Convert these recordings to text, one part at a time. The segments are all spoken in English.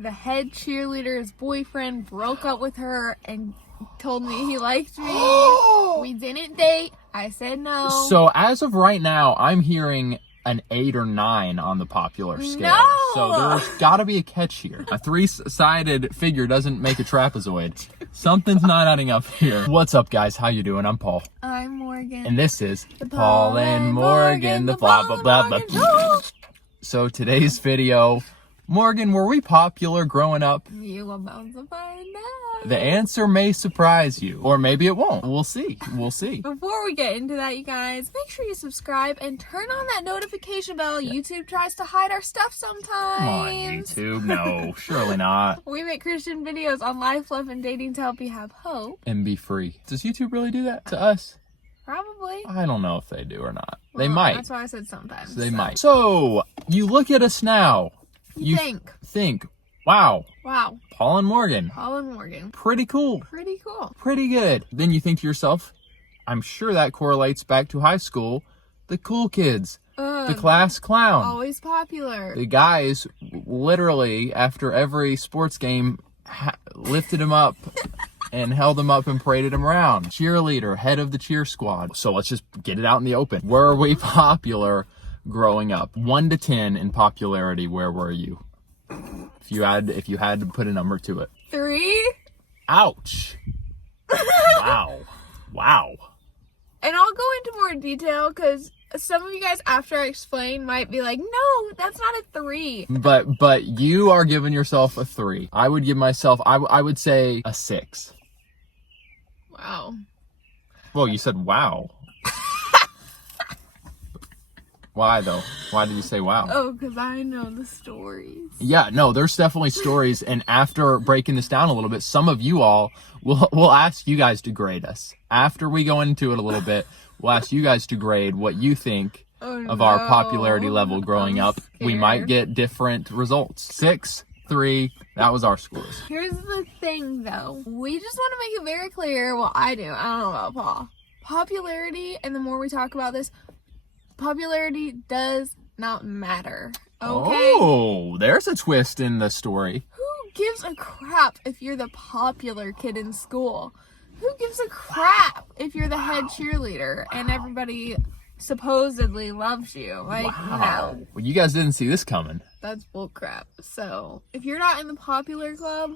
The head cheerleader's boyfriend broke up with her and told me he liked me. We didn't date. I said no. So as of right now, I'm hearing an 8 or 9 on the popular scale. No! So there's got to be a catch here. A 3-sided figure doesn't make a trapezoid. Something's not adding up here. What's up, guys? How you doing? I'm Paul. I'm Morgan. And this is The Paul and Morgan, the blah, blah, blah, blah. Paulandmorganshow. So today's video, Morgan, were we popular growing up? You about to find out. The answer may surprise you, or maybe it won't. We'll see. We'll see. Before we get into that, you guys, make sure you subscribe and turn on that notification bell. YouTube tries to hide our stuff sometimes. Come on, YouTube. No, surely not. We make Christian videos on life, love, and dating to help you have hope. And be free. Does YouTube really do that to us? Probably. I don't know if they do or not. They Well, might. That's why I said sometimes. They might. So, you look at us now. You think, wow, wow, Paul and Morgan. Paul and Morgan. Pretty cool. Pretty cool. Pretty good. Then you think to yourself, I'm sure that correlates back to high school. The cool kids. The class clown. Always popular. The guys, literally, after every sports game, lifted him up and held him up and paraded him around. Cheerleader, head of the cheer squad. So let's just get it out in the open. Were we popular growing up? 1 to 10 in popularity, where were you? If you had to put a number to it. 3. Ouch. Wow. And I'll go into more detail because some of you guys, after I explain, might be like, no, that's not a 3. But you are giving yourself a 3. I would give myself, I would say a 6. Wow. Well, you said wow. Why though? Why did you say wow? Oh, because I know the stories. Yeah, no, there's definitely stories. And after breaking this down a little bit, some of you all we'll ask you guys to grade us. After we go into it a little bit, we'll ask you guys to grade what you think of our popularity level growing up. We might get different results. 6, 3, that was our scores. Here's the thing though. We just want to make it very clear. Well, I do. I don't know about Paul. Popularity, and the more we talk about this, popularity does not matter. Okay? Oh, there's a twist in the story. Who gives a crap if you're the popular kid in school? Who gives a crap if you're the head cheerleader and everybody supposedly loves you? Like, no. Well, you guys didn't see this coming. That's bullcrap. So, if you're not in the popular club,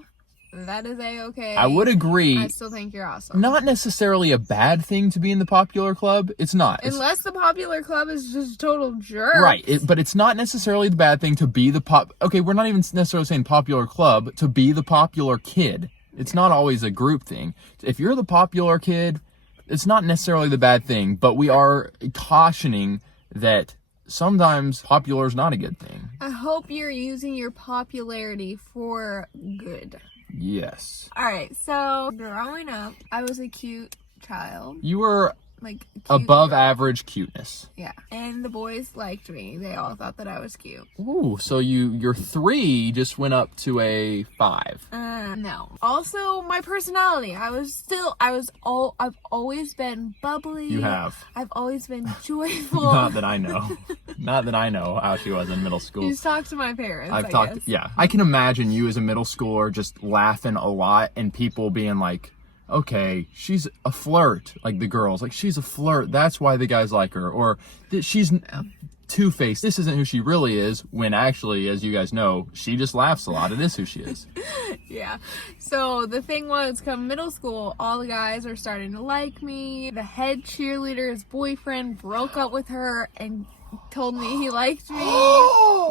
that is a-okay. I would agree. I still think you're awesome. Not necessarily a bad thing to be in the popular club. It's not. Unless the popular club is just total jerk. Right. But it's not necessarily the bad thing to be the Okay, we're not even necessarily saying popular club, to be the popular kid. It's not always a group thing. If you're the popular kid, it's not necessarily the bad thing, but we are cautioning that sometimes popular is not a good thing. I hope you're using your popularity for good. Yes. Alright, so growing up, I was a cute child. You were Like, cute above girl. average cuteness. Yeah. And the boys liked me. They all thought that I was cute. Ooh, so your 3 just went up to a 5. No. Also, my personality. I've always been bubbly. You have. I've always been joyful. Not that I know. Not that I know how she was in middle school. You just talked to my parents. I guess. Yeah. I can imagine you as a middle schooler just laughing a lot and people being like, okay, she's a flirt, like the girls, like she's a flirt, that's why the guys like her, or she's two-faced, this isn't who she really is, when actually, as you guys know, she just laughs a lot, it is who she is. Yeah. So the thing was, come middle school, all the guys are starting to like me. The head cheerleader's boyfriend broke up with her and told me he liked me.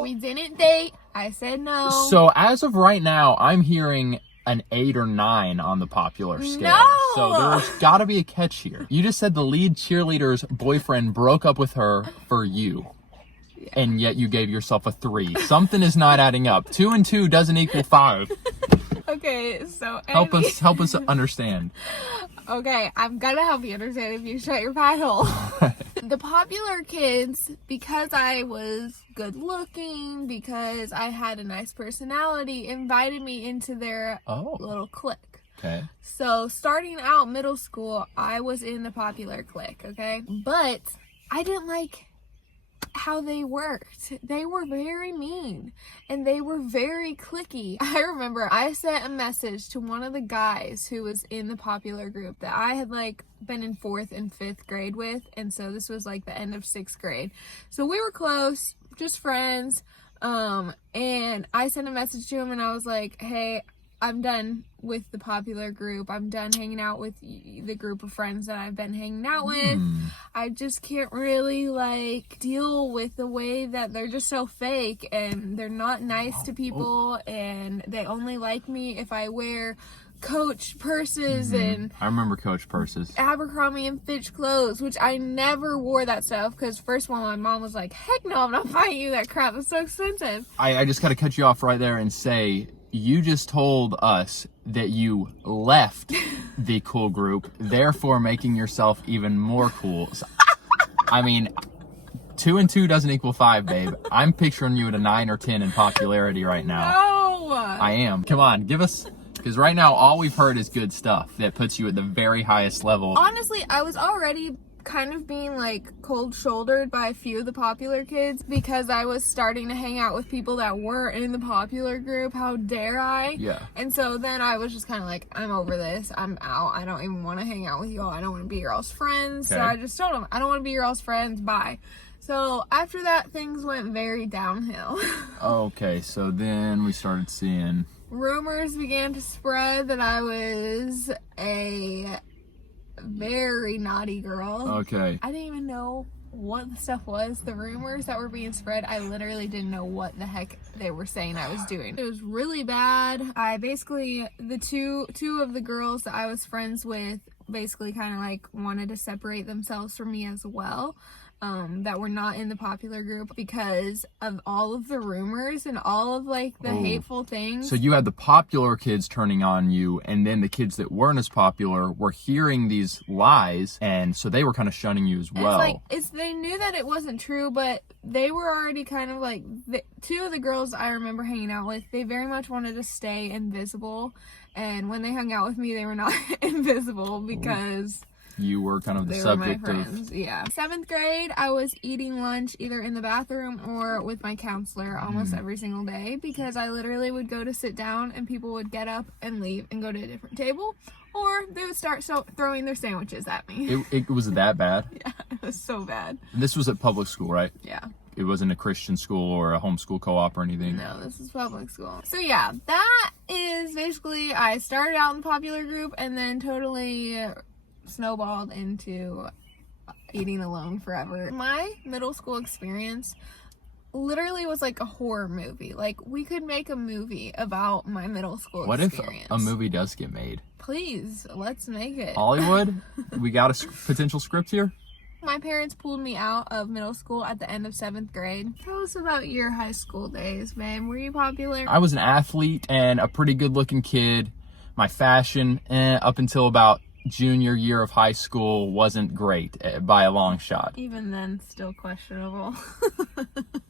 We didn't date. I said no. So as of right now, I'm hearing an 8 or 9 on the popular scale. No! So there's got to be a catch here. You just said the lead cheerleader's boyfriend broke up with her for you. Yeah. And yet you gave yourself a 3. Something is not adding up. 2 and 2 doesn't equal 5. Okay, so help us understand. Okay, I'm gonna help you understand if you shut your pie hole. The popular kids, because I was good looking, because I had a nice personality, invited me into their little clique. Okay. So starting out middle school, I was in the popular clique, okay? But I didn't like how they worked. They were very mean and they were very cliquey. I remember I sent a message to one of the guys who was in the popular group that I had like been in 4th and 5th grade with, and so this was like the end of 6th grade. So we were close, just friends. And I sent a message to him and I was like, hey, I'm done with the popular group. I'm done hanging out with the group of friends that I've been hanging out with. I just can't really like deal with the way that they're just so fake and they're not nice to people and they only like me if I wear Coach purses and I remember Coach purses, Abercrombie and Fitch clothes, which I never wore that stuff because first of all, my mom was like, heck no, I'm not buying you that crap. It's so expensive. I just got to cut you off right there and say, you just told us that you left the cool group, therefore making yourself even more cool. So, I mean, 2 and 2 doesn't equal 5, babe. I'm picturing you at a 9 or 10 in popularity right now. No! I am. Come on, give us, because right now all we've heard is good stuff that puts you at the very highest level. Honestly, I was already kind of being like cold-shouldered by a few of the popular kids because I was starting to hang out with people that weren't in the popular group. How dare I? Yeah. And so then I was just kind of like, I'm over this. I'm out. I don't even want to hang out with y'all. I don't want to be your all's friends. Okay. So I just told them, I don't want to be your all's friends. Bye. So after that, things went very downhill. Okay, so then we started seeing rumors began to spread that I was a very naughty girl. Okay. I didn't even know what the stuff was. The rumors that were being spread, I literally didn't know what the heck they were saying I was doing. It was really bad. I basically, the two of the girls that I was friends with basically kind of like wanted to separate themselves from me as well. That were not in the popular group because of all of the rumors and all of like the hateful things. So you had the popular kids turning on you, and then the kids that weren't as popular were hearing these lies, and so they were kind of shunning you as well. It's like, they knew that it wasn't true, but they were already kind of like, 2 of the girls I remember hanging out with, they very much wanted to stay invisible, and when they hung out with me, they were not invisible because you were kind of the subject of... Yeah. 7th grade, I was eating lunch either in the bathroom or with my counselor almost every single day because I literally would go to sit down and people would get up and leave and go to a different table, or they would start throwing their sandwiches at me. It was that bad? Yeah, it was so bad. This was at public school, right? Yeah. It wasn't a Christian school or a homeschool co-op or anything? No, this is public school. So yeah, that is basically, I started out in the popular group and then totally snowballed into eating alone forever. My middle school experience literally was like a horror movie. Like, we could make a movie about my middle school experience. What if a movie does get made? Please, let's make it. Hollywood? We got a potential script here? My parents pulled me out of middle school at the end of 7th grade. Tell us about your high school days, babe. Were you popular? I was an athlete and a pretty good looking kid. My fashion, up until about junior year of high school, wasn't great by a long shot. Even then, still questionable.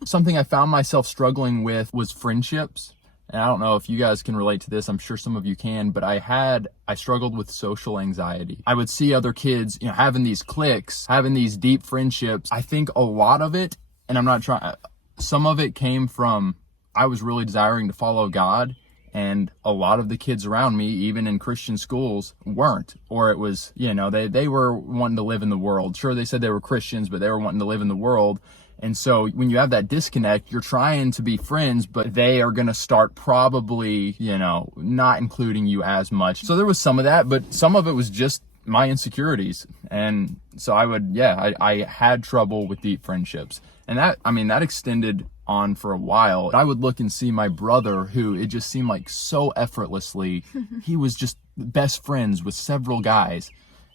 Something I found myself struggling with was friendships. And I don't know if you guys can relate to this. I'm sure some of you can, but I struggled with social anxiety. I would see other kids, having these cliques, having these deep friendships. I think a lot of it, and I'm not trying, some of it came from, I was really desiring to follow God. And a lot of the kids around me, even in Christian schools, weren't. Or it was, they were wanting to live in the world. Sure, they said they were Christians, but they were wanting to live in the world. And so when you have that disconnect, you're trying to be friends, but they are going to start probably, not including you as much. So there was some of that, but some of it was just my insecurities. And so I had trouble with deep friendships. And that extended on for a while. I would look and see my brother, who it just seemed like so effortlessly, he was just best friends with several guys.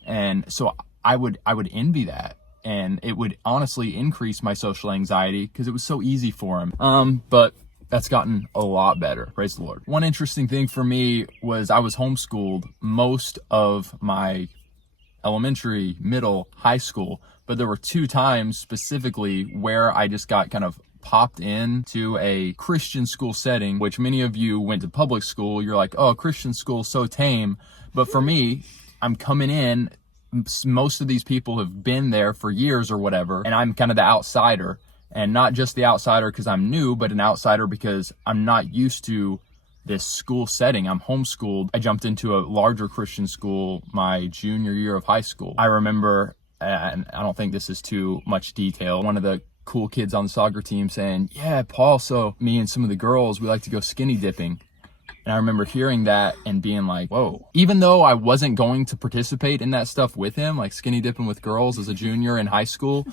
And so I would envy that. And it would honestly increase my social anxiety because it was so easy for him. But that's gotten a lot better. Praise the Lord. One interesting thing for me was I was homeschooled most of my elementary, middle, high school. But there were 2 times specifically where I just got kind of popped into a Christian school setting, which many of you went to public school. You're like, oh, Christian school, so tame. But for me, I'm coming in. Most of these people have been there for years or whatever, and I'm kind of the outsider. And not just the outsider because I'm new, but an outsider because I'm not used to this school setting. I'm homeschooled. I jumped into a larger Christian school my junior year of high school. I remember, and I don't think this is too much detail, one of the cool kids on the soccer team saying, yeah, Paul, so me and some of the girls, we like to go skinny dipping. And I remember hearing that and being like, whoa. Even though I wasn't going to participate in that stuff with him, like skinny dipping with girls as a junior in high school,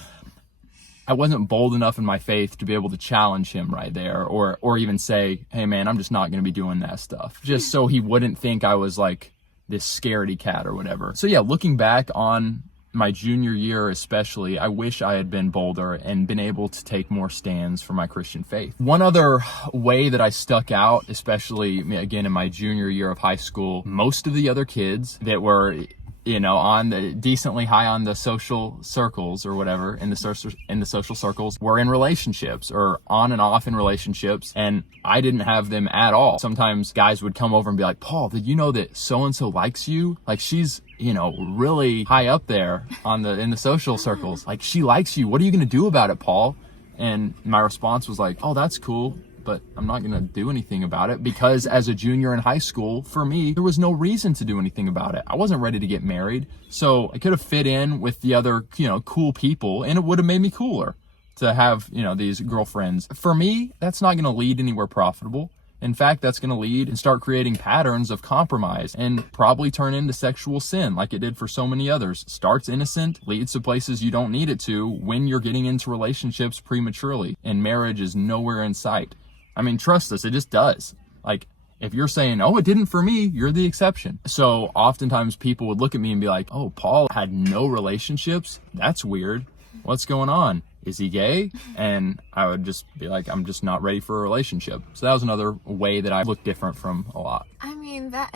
I wasn't bold enough in my faith to be able to challenge him right there or even say, hey man, I'm just not going to be doing that stuff. Just so he wouldn't think I was like this scaredy cat or whatever. So yeah, looking back on my junior year especially, I wish I had been bolder and been able to take more stands for my Christian faith. One other way that I stuck out, especially again in my junior year of high school, most of the other kids that were on the decently high on the social circles or whatever in the social circles were in relationships or on and off in relationships, and I didn't have them at all. Sometimes guys would come over and be like, Paul, did you know that so-and-so likes you? Like she's, really high up there in the social circles. Like she likes you. What are you going to do about it, Paul? And my response was like, oh, that's cool, but I'm not going to do anything about it because as a junior in high school, for me, there was no reason to do anything about it. I wasn't ready to get married. So I could have fit in with the other, cool people, and it would have made me cooler to have, these girlfriends. For me, that's not going to lead anywhere profitable. In fact, that's going to lead and start creating patterns of compromise and probably turn into sexual sin like it did for so many others. Starts innocent, leads to places you don't need it to when you're getting into relationships prematurely, and marriage is nowhere in sight. I mean, trust us, it just does. Like, if you're saying, oh, it didn't for me, you're the exception. So oftentimes people would look at me and be like, oh, Paul had no relationships? That's weird. What's going on? Is he gay? And I would just be like, I'm just not ready for a relationship. So that was another way that I looked different from a lot. I mean, that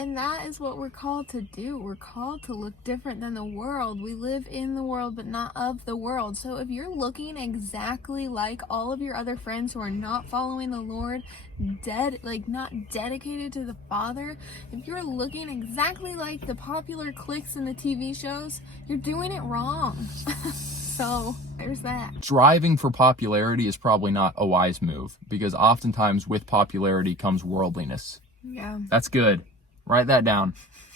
is what we're called to do. We're called to look different than the world. We live in the world, but not of the world. So if you're looking exactly like all of your other friends who are not following the Lord, not dedicated to the Father, if you're looking exactly like the popular cliques in the TV shows, you're doing it wrong. So there's that. Driving for popularity is probably not a wise move because oftentimes with popularity comes worldliness. Yeah. That's good. Write that down.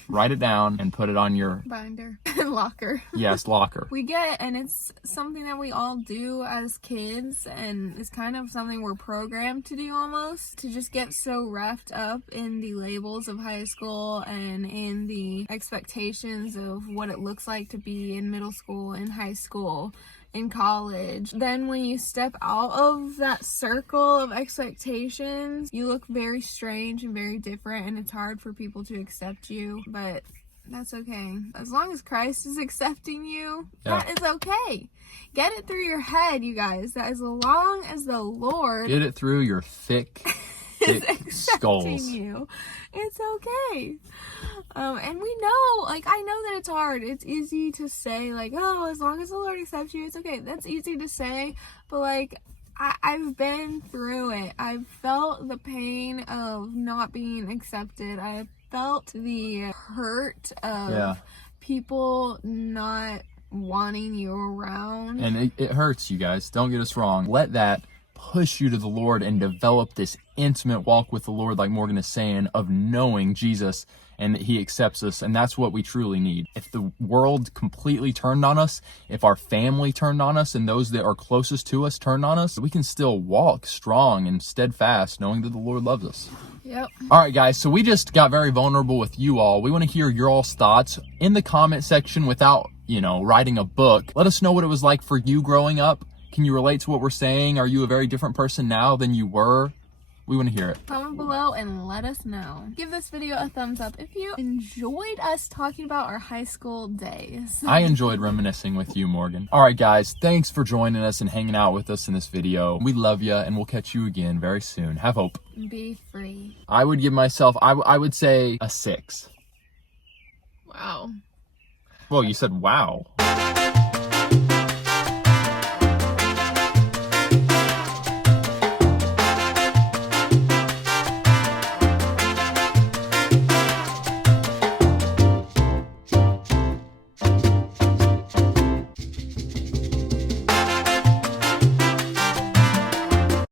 Write it down and put it on your binder. Locker. Yes, locker. We get, and it's something that we all do as kids, and it's kind of something we're programmed to do almost, to just get so wrapped up in the labels of high school and in the expectations of what it looks like to be in middle school, in high school, in college. Then when you step out of that circle of expectations, you look very strange and very different, and it's hard for people to accept you, but that's okay. As long as Christ is accepting you, that is okay. Get it through your head, you guys, that as long as the Lord get it through your thick skulls, you, it's okay. And we know, I know that it's hard. It's easy to say, oh, as long as the Lord accepts you, it's okay. That's easy to say, but I've been through it. I've felt the pain of not being accepted. I've felt the hurt of people not wanting you around. And it hurts, you guys. Don't get us wrong. Let that push you to the Lord and develop this intimate walk with the Lord, like Morgan is saying, of knowing Jesus and that he accepts us. And that's what we truly need. If the world completely turned on us, if our family turned on us and those that are closest to us turned on us, we can still walk strong and steadfast knowing that the Lord loves us. Yep. All right, guys, so we just got very vulnerable with you all. We want to hear your all's thoughts in the comment section without, writing a book. Let us know what it was like for you growing up. Can you relate to what we're saying? Are you a very different person now than you were? We want to hear it. Comment below and let us know. Give this video a thumbs up if you enjoyed us talking about our high school days. I enjoyed reminiscing with you, Morgan. All right, guys, thanks for joining us and hanging out with us in this video. We love you, and we'll catch you again very soon. Have hope. Be free. I would give myself, I would say a 6. Wow. Well, you said wow.